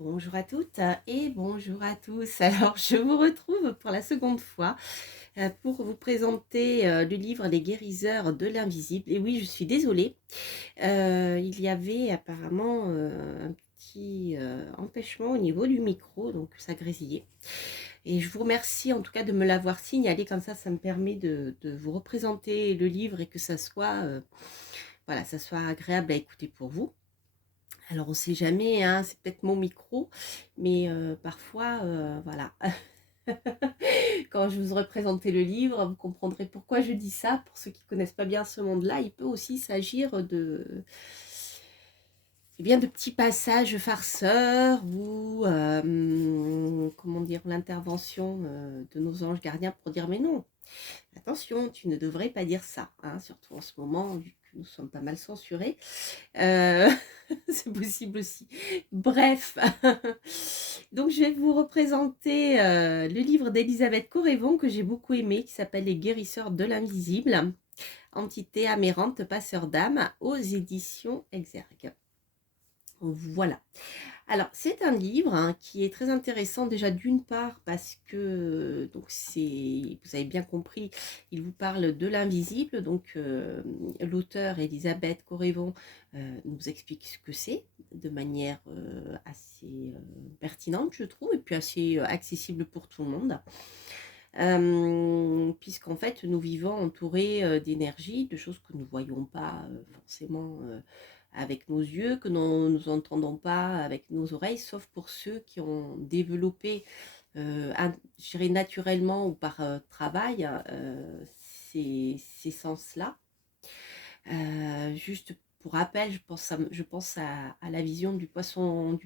Bonjour à toutes et bonjour à tous. Alors, je vous retrouve pour la seconde fois pour vous présenter le livre Les guérisseurs de l'invisible. Et oui, je suis désolée, il y avait apparemment un petit empêchement au niveau du micro, donc ça grésillait. Et je vous remercie en tout cas de me l'avoir signalé, comme ça me permet de vous représenter le livre et que ça soit, voilà, ça soit agréable à écouter pour vous. Alors on ne sait jamais, hein, c'est peut-être mon micro, mais parfois, voilà. Quand je vous aurai présenté le livre, vous comprendrez pourquoi je dis ça. Pour ceux qui ne connaissent pas bien ce monde-là, il peut aussi s'agir de, eh bien, de petits passages farceurs ou, comment dire, l'intervention de nos anges gardiens pour dire mais non, attention, tu ne devrais pas dire ça, hein, surtout en ce moment, vu que nous sommes pas mal censurés. Heu, c'est possible aussi. Bref, donc je vais vous représenter, le livre d'Elisabeth Corrévon que j'ai beaucoup aimé, qui s'appelle Les guérisseurs de l'invisible, entité aberrante passeur d'âme, aux éditions Exergue. Voilà. Alors, c'est un livre, hein, qui est très intéressant déjà d'une part parce que donc vous avez bien compris, il vous parle de l'invisible. Donc, l'auteure Elisabeth Corrévon nous explique ce que c'est de manière assez pertinente, je trouve, et puis assez accessible pour tout le monde. Puisqu'en fait, nous vivons entourés d'énergie, de choses que nous ne voyons pas forcément avec nos yeux, que nous entendons pas avec nos oreilles, sauf pour ceux qui ont développé, je dirais naturellement ou par travail, ces sens-là. Juste pour rappel, je pense à la vision du poisson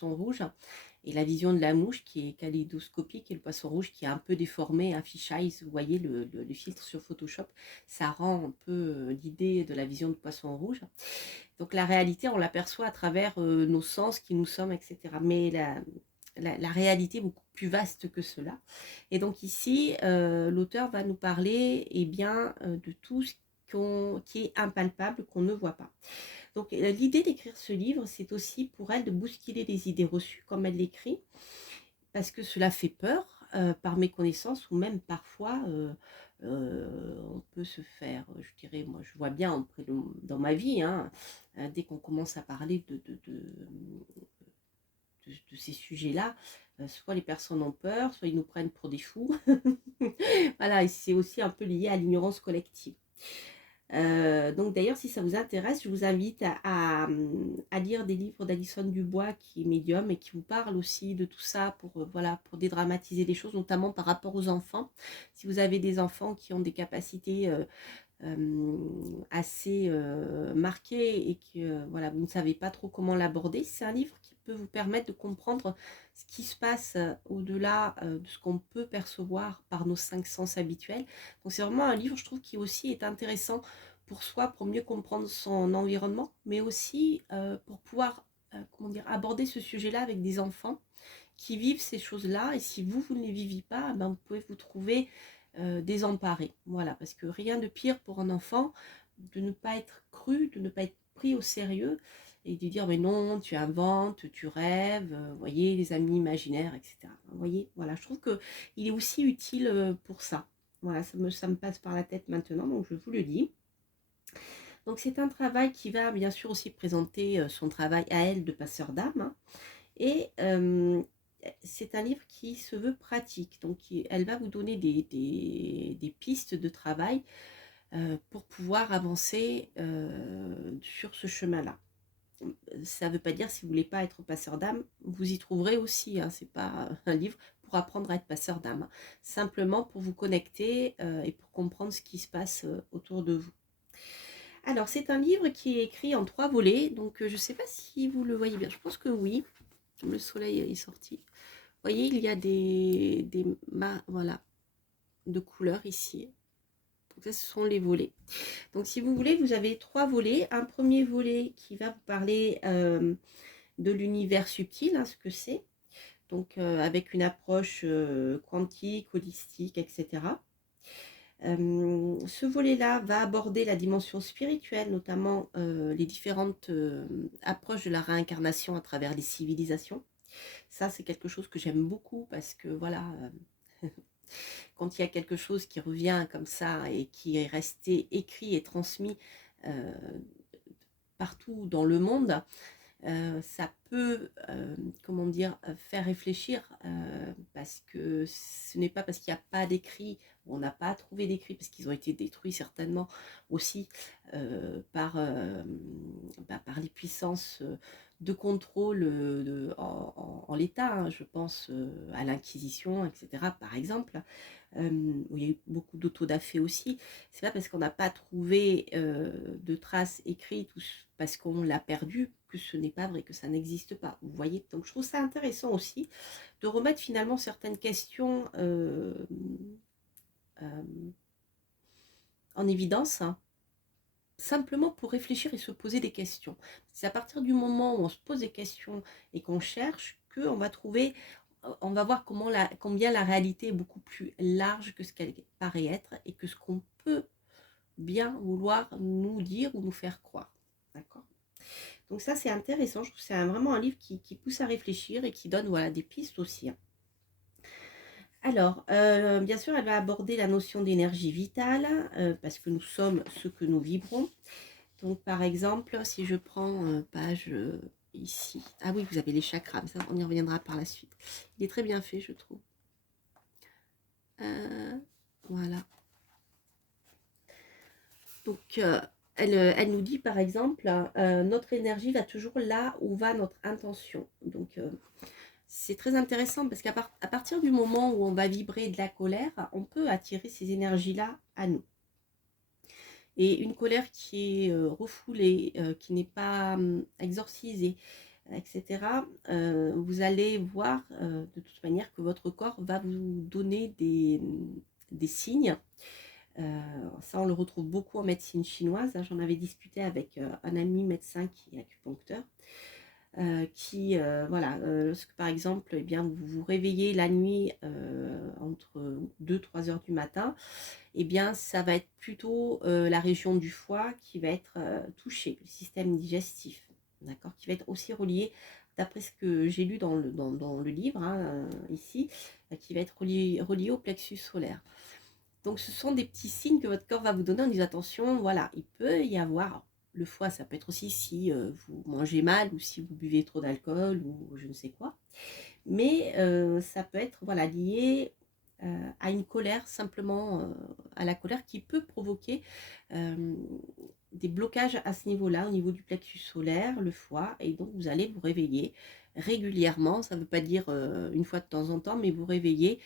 rouge, et la vision de la mouche qui est kaléidoscopique, et le poisson rouge qui est un peu déformé, un fisheye. Vous voyez le filtre sur Photoshop, ça rend un peu l'idée de la vision de poisson rouge. Donc la réalité, on l'aperçoit à travers nos sens, qui nous sommes, etc. Mais la réalité est beaucoup plus vaste que cela. Et donc ici, l'auteur va nous parler bien, de tout ce qui est impalpable, qu'on ne voit pas. Donc l'idée d'écrire ce livre, c'est aussi pour elle de bousculer les idées reçues, comme elle l'écrit, parce que cela fait peur, par méconnaissance, ou même parfois on peut se faire, je dirais, moi je vois bien dans ma vie, hein, dès qu'on commence à parler de ces sujets-là, soit les personnes ont peur, soit ils nous prennent pour des fous. Voilà, et c'est aussi un peu lié à l'ignorance collective. Donc d'ailleurs, si ça vous intéresse, je vous invite à lire des livres d'Alison Dubois, qui est médium et qui vous parle aussi de tout ça pour, voilà, pour dédramatiser les choses, notamment par rapport aux enfants. Si vous avez des enfants qui ont des capacités assez marquées et que voilà, vous ne savez pas trop comment l'aborder, c'est un livre qui peut vous permettre de comprendre ce qui se passe au-delà de ce qu'on peut percevoir par nos 5 sens habituels. Donc c'est vraiment un livre, je trouve, qui aussi est intéressant pour soi, pour mieux comprendre son environnement, mais aussi pour pouvoir, comment dire, aborder ce sujet-là avec des enfants qui vivent ces choses-là. Et si vous ne les vivez pas, ben, vous pouvez vous trouver désemparé. Voilà, parce que rien de pire pour un enfant de ne pas être cru, de ne pas être pris au sérieux, et de dire mais non, tu inventes, tu rêves, vous voyez, les amis imaginaires, etc. Vous voyez, voilà, je trouve que il est aussi utile pour ça. Voilà, ça me passe par la tête maintenant, donc je vous le dis. Donc c'est un travail qui va bien sûr aussi présenter son travail à elle de passeur d'âme, hein. Et c'est un livre qui se veut pratique. Donc elle va vous donner des pistes de travail pour pouvoir avancer sur ce chemin-là. Ça ne veut pas dire, si vous ne voulez pas être passeur d'âme, vous y trouverez aussi, hein. Ce n'est pas un livre pour apprendre à être passeur d'âme, hein. Simplement pour vous connecter et pour comprendre ce qui se passe autour de vous. Alors, c'est un livre qui est écrit en 3 volets. Donc je ne sais pas si vous le voyez bien, je pense que oui. Le soleil est sorti. Vous voyez, il y a voilà, de couleurs ici. Donc ça, ce sont les volets. Donc si vous voulez, vous avez 3 volets. Un premier volet qui va vous parler de l'univers subtil, hein, ce que c'est. Donc avec une approche quantique, holistique, etc. Ce volet-là va aborder la dimension spirituelle, notamment les différentes approches de la réincarnation à travers les civilisations. Ça, c'est quelque chose que j'aime beaucoup parce que voilà, quand il y a quelque chose qui revient comme ça et qui est resté écrit et transmis euh, partout dans le monde, ça peut, comment dire, faire réfléchir, parce que ce n'est pas parce qu'il n'y a pas d'écrit, on n'a pas trouvé d'écrit, parce qu'ils ont été détruits certainement aussi par les puissances de contrôle en l'État, hein, je pense à l'Inquisition, etc., par exemple, où il y a eu beaucoup d'autodafé aussi. C'est pas parce qu'on n'a pas trouvé de traces écrites ou parce qu'on l'a perdu que ce n'est pas vrai, que ça n'existe pas. Vous voyez, donc je trouve ça intéressant aussi de remettre finalement certaines questions euh, en évidence, hein, simplement pour réfléchir et se poser des questions. C'est à partir du moment où on se pose des questions et qu'on cherche qu'on va trouver, on va voir combien la réalité est beaucoup plus large que ce qu'elle paraît être et que ce qu'on peut bien vouloir nous dire ou nous faire croire. D'accord ? Donc ça, c'est intéressant. Je trouve que c'est vraiment un livre qui pousse à réfléchir et qui donne voilà, des pistes aussi, hein. Alors, bien sûr, elle va aborder la notion d'énergie vitale, parce que nous sommes ce que nous vibrons. Donc, par exemple, si je prends page ici. Ah oui, vous avez les chakras, mais ça, on y reviendra par la suite. Il est très bien fait, je trouve. Voilà. Donc, elle nous dit, par exemple, notre énergie va toujours là où va notre intention. Donc, c'est très intéressant parce qu'à partir du moment où on va vibrer de la colère, on peut attirer ces énergies-là à nous. Et une colère qui est refoulée, qui n'est pas exorcisée, etc., vous allez voir de toute manière que votre corps va vous donner des signes. Ça, on le retrouve beaucoup en médecine chinoise, hein. J'en avais discuté avec un ami médecin qui est acupuncteur. Voilà, lorsque par exemple, eh bien, vous vous réveillez la nuit entre 2-3 heures du matin, eh bien, ça va être plutôt la région du foie qui va être touchée, le système digestif, d'accord, qui va être aussi relié, d'après ce que j'ai lu dans le livre, hein, ici, qui va être relié au plexus solaire. Donc, ce sont des petits signes que votre corps va vous donner en disant attention, voilà, il peut y avoir. Le foie, ça peut être aussi si vous mangez mal ou si vous buvez trop d'alcool ou je ne sais quoi. Mais ça peut être voilà, lié à une colère, simplement à la colère qui peut provoquer des blocages à ce niveau-là, au niveau du plexus solaire, le foie. Et donc, vous allez vous réveiller régulièrement. Ça ne veut pas dire une fois de temps en temps, mais vous réveillez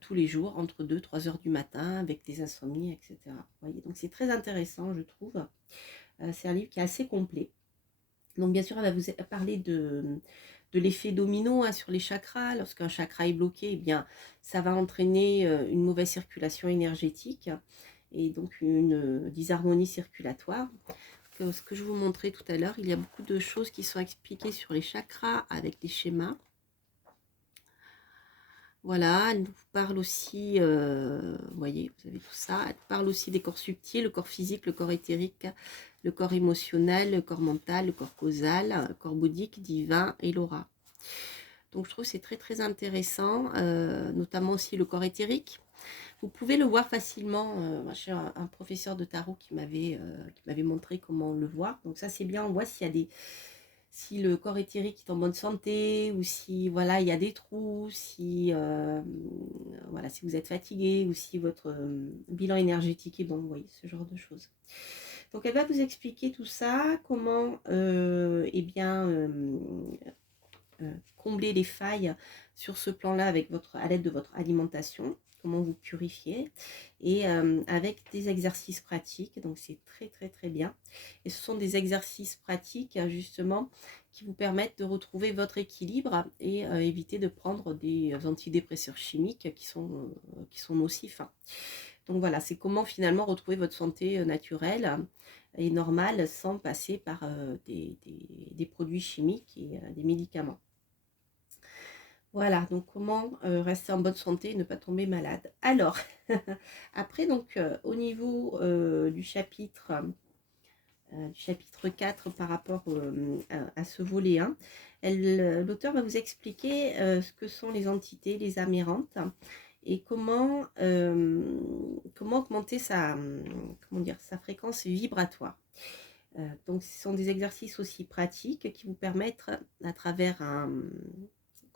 tous les jours entre 2-3 heures du matin avec des insomnies, etc. Vous voyez, donc, c'est très intéressant, je trouve. C'est un livre qui est assez complet. Donc bien sûr, elle va vous parler de l'effet domino, hein, sur les chakras. Lorsqu'un chakra est bloqué, eh bien, ça va entraîner une mauvaise circulation énergétique et donc une disharmonie circulatoire. Ce que je vous montrais tout à l'heure, il y a beaucoup de choses qui sont expliquées sur les chakras avec des schémas. Voilà, elle nous parle aussi, vous voyez, vous avez tout ça. Elle parle aussi des corps subtils, le corps physique, le corps éthérique, le corps émotionnel, le corps mental, le corps causal, le corps bouddhique, divin et l'aura. Donc je trouve que c'est très très intéressant, notamment aussi le corps éthérique. Vous pouvez le voir facilement. J'ai un professeur de tarot qui m'avait montré comment le voir. Donc ça c'est bien, on voit s'il y a si le corps éthérique est en bonne santé ou si voilà il y a des trous, si voilà si vous êtes fatigué ou si votre bilan énergétique est bon, vous voyez ce genre de choses. Donc elle va vous expliquer tout ça, comment eh bien combler les failles sur ce plan-là à l'aide de votre alimentation, comment vous purifier et avec des exercices pratiques. Donc c'est très très très bien. Et ce sont des exercices pratiques justement qui vous permettent de retrouver votre équilibre et éviter de prendre des antidépresseurs chimiques qui sont nocifs, hein. Donc voilà, c'est comment finalement retrouver votre santé naturelle et normale sans passer par des produits chimiques et des médicaments. Voilà, donc comment rester en bonne santé et ne pas tomber malade. Alors, après, donc, au niveau du chapitre 4 par rapport à ce volet 1, l'auteur va vous expliquer ce que sont les entités, les âmes errantes, et comment augmenter comment dire, sa fréquence vibratoire. Donc, ce sont des exercices aussi pratiques qui vous permettent, à travers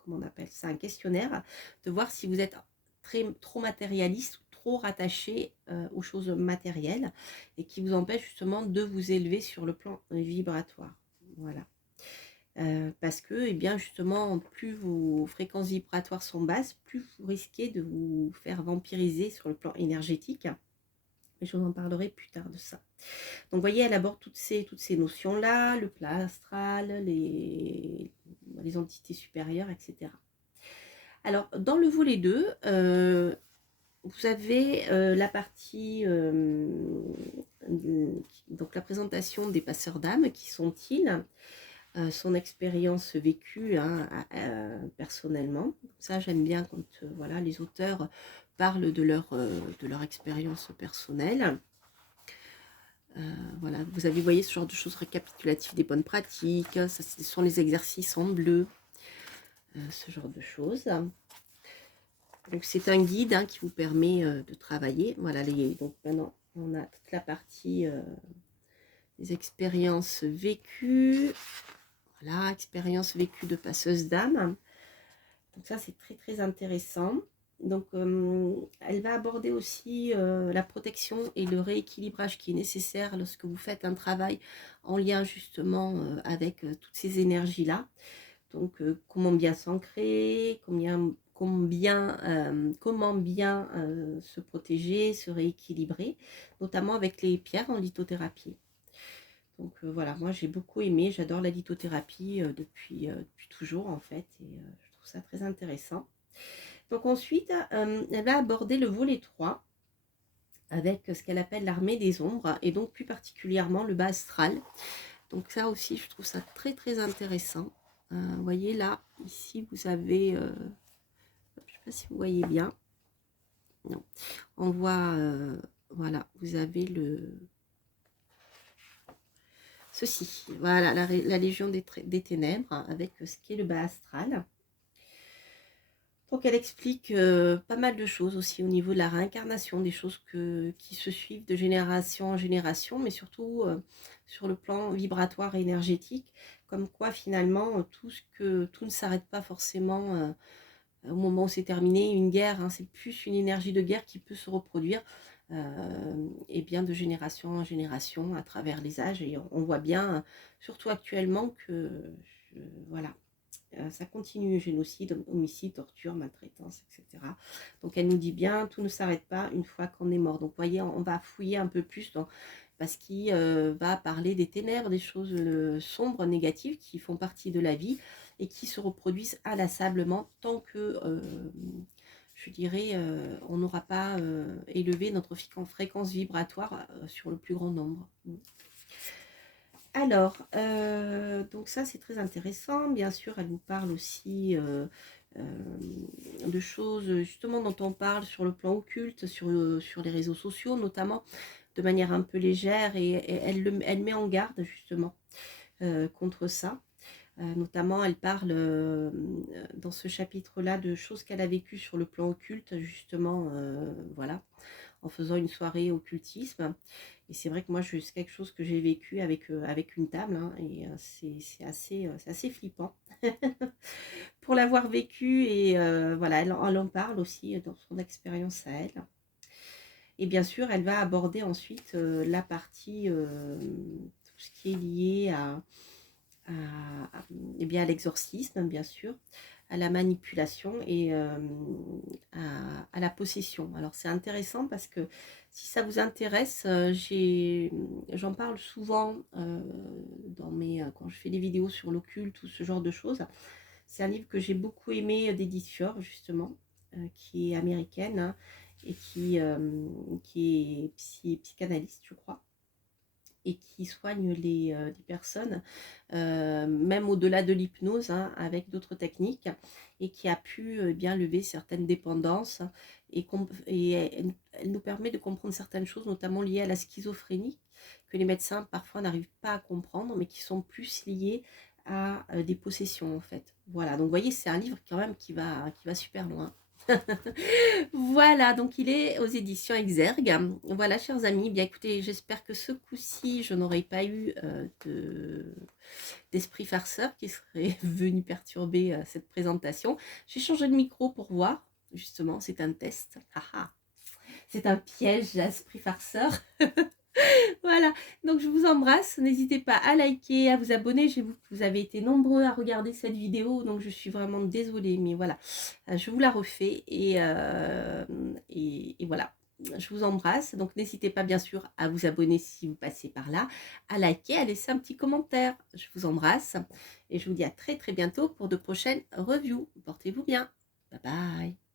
comment on appelle ça, un questionnaire, de voir si vous êtes trop matérialiste ou trop rattaché aux choses matérielles et qui vous empêche justement de vous élever sur le plan vibratoire. Voilà. Parce que, eh bien, justement, plus vos fréquences vibratoires sont basses, plus vous risquez de vous faire vampiriser sur le plan énergétique. Mais je vous en parlerai plus tard de ça. Donc, vous voyez, elle aborde toutes ces notions-là, le plat astral, les entités supérieures, etc. Alors, dans le volet 2, vous avez la partie, donc la présentation des passeurs d'âme, qui sont-ils, son expérience vécue personnellement. Ça, j'aime bien quand voilà, les auteurs parlent de leur expérience personnelle. Voilà, vous avez, voyé, ce genre de choses récapitulatives des bonnes pratiques, ça, ce sont les exercices en bleu, ce genre de choses. Donc c'est un guide qui vous permet de travailler. Voilà, donc maintenant on a toute la partie des expériences vécues. Voilà, expérience vécue de passeuse d'âme. Donc ça c'est très très intéressant. Donc elle va aborder aussi la protection et le rééquilibrage qui est nécessaire lorsque vous faites un travail en lien justement avec toutes ces énergies-là. Donc comment bien s'ancrer, comment bien se protéger, se rééquilibrer, notamment avec les pierres en lithothérapie. Donc voilà, moi j'ai beaucoup aimé, j'adore la lithothérapie depuis toujours en fait, et je trouve ça très intéressant. Donc ensuite, elle va aborder le volet 3 avec ce qu'elle appelle l'armée des ombres, et donc plus particulièrement le bas astral. Donc ça aussi, je trouve ça très très intéressant. Vous voyez là, ici vous avez, je ne sais pas si vous voyez bien, non, on voit, voilà, vous avez ceci, voilà, la Légion des Ténèbres, avec ce qui est le bas astral. Donc elle explique pas mal de choses aussi au niveau de la réincarnation, des choses qui se suivent de génération en génération, mais surtout sur le plan vibratoire et énergétique, comme quoi finalement tout ne s'arrête pas forcément au moment où c'est terminé. Une guerre, c'est plus une énergie de guerre qui peut se reproduire et bien de génération en génération à travers les âges, et on voit bien, surtout actuellement, que voilà, ça continue, génocide, homicide, torture, maltraitance, etc. Donc elle nous dit bien, tout ne s'arrête pas une fois qu'on est mort. Donc vous voyez, on va fouiller un peu plus parce qu'il va parler des ténèbres, des choses sombres, négatives qui font partie de la vie et qui se reproduisent inlassablement tant que, je dirais, on n'aura pas élevé notre fréquence vibratoire sur le plus grand nombre. Alors, donc ça c'est très intéressant. Bien sûr, elle nous parle aussi de choses justement dont on parle sur le plan occulte, sur les réseaux sociaux notamment, de manière un peu légère, et elle met en garde justement contre ça. Notamment, elle parle dans ce chapitre-là de choses qu'elle a vécues sur le plan occulte, justement, voilà, en faisant une soirée occultisme. Et c'est vrai que moi, c'est quelque chose que j'ai vécu avec une table, et c'est assez flippant pour l'avoir vécu. Et voilà, elle en parle aussi dans son expérience à elle. Et bien sûr, elle va aborder ensuite la partie, tout ce qui est lié eh bien, à l'exorcisme, bien sûr, à la manipulation et à la possession. Alors c'est intéressant parce que si ça vous intéresse, j'en parle souvent quand je fais des vidéos sur l'occulte ou ce genre de choses. C'est un livre que j'ai beaucoup aimé d'Edith Fior, justement, qui est américaine, et qui est psychanalyste, je crois. et qui soigne les personnes, même au-delà de l'hypnose, hein, avec d'autres techniques, et qui a pu bien lever certaines dépendances, et elle nous permet de comprendre certaines choses, notamment liées à la schizophrénie, que les médecins parfois n'arrivent pas à comprendre, mais qui sont plus liées à des possessions en fait. Voilà, donc vous voyez, c'est un livre quand même qui va super loin. Voilà, donc il est aux éditions Exergue. Voilà, chers amis, bien écoutez, j'espère que ce coup-ci, je n'aurai pas eu d'esprit farceur qui serait venu perturber cette présentation. J'ai changé de micro pour voir, justement, c'est un test. C'est un piège à esprit farceur. Voilà, donc je vous embrasse, n'hésitez pas à liker, à vous abonner, j'ai vu que vous avez été nombreux à regarder cette vidéo, donc je suis vraiment désolée, mais voilà, je vous la refais, et voilà, je vous embrasse, donc n'hésitez pas bien sûr à vous abonner si vous passez par là, à liker, à laisser un petit commentaire, je vous embrasse, et je vous dis à très très bientôt pour de prochaines reviews, portez-vous bien, bye bye.